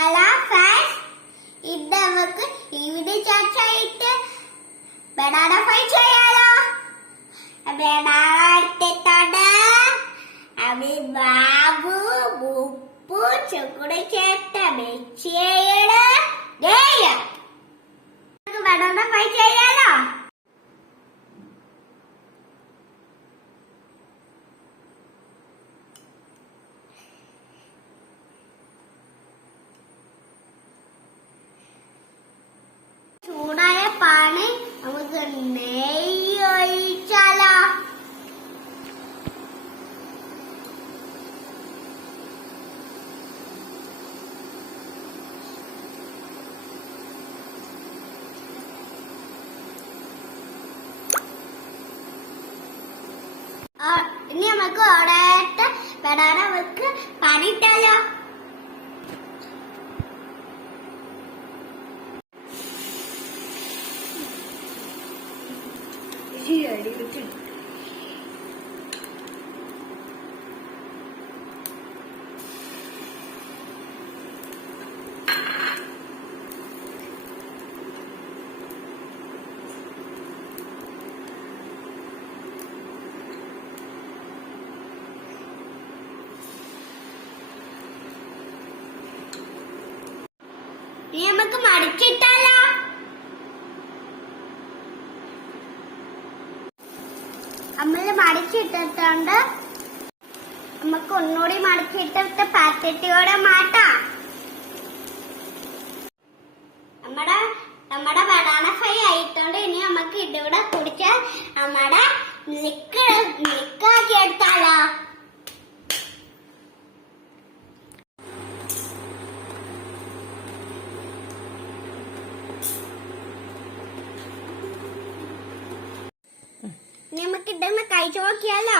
Hello friends, ഇത് നമുക്ക് ഇവിടെ ചർച്ചയായിട്ട് ബനാന ഫ്രൈ ചെയ്യാലോ. ബനാന എടുത്തിട്ടുണ്ട്. അത് ബാബു ഉപ്പ് ചുക്കുടി ചേർത്ത് മിക്സ് ചെയ്യണം. ബനാന ഫ്രൈ ചെയ്യാലോ. ചൂടായ പാന് നമുക്ക് നെയ്യ് ഒഴിച്ചാലോ. ഇനി നമുക്ക് ഓടായിട്ട് ബനാന നമുക്ക് പണിയിട്ടാലോ. ഇനി നമുക്ക് മടിച്ചിട്ടാലോ. നമ്മള് മടിച്ചിട്ടിട്ടുണ്ട്. നമുക്ക് ഒന്നുകൂടി മടിച്ചിട്ടിട്ട് പാക്കറ്റിയോടെ മാറ്റാം. നമ്മുടെ ബനാന ഫ്രൈ ആയിട്ടുണ്ട്. ഇനി നമുക്ക് ഇതിവിടെ കുടിച്ച് നമ്മുടെ മിൽക്കാക്കി എടുത്താലോ. നമുക്ക് ഇതൊന്ന് കഴിച്ചു നോക്കിയാലോ.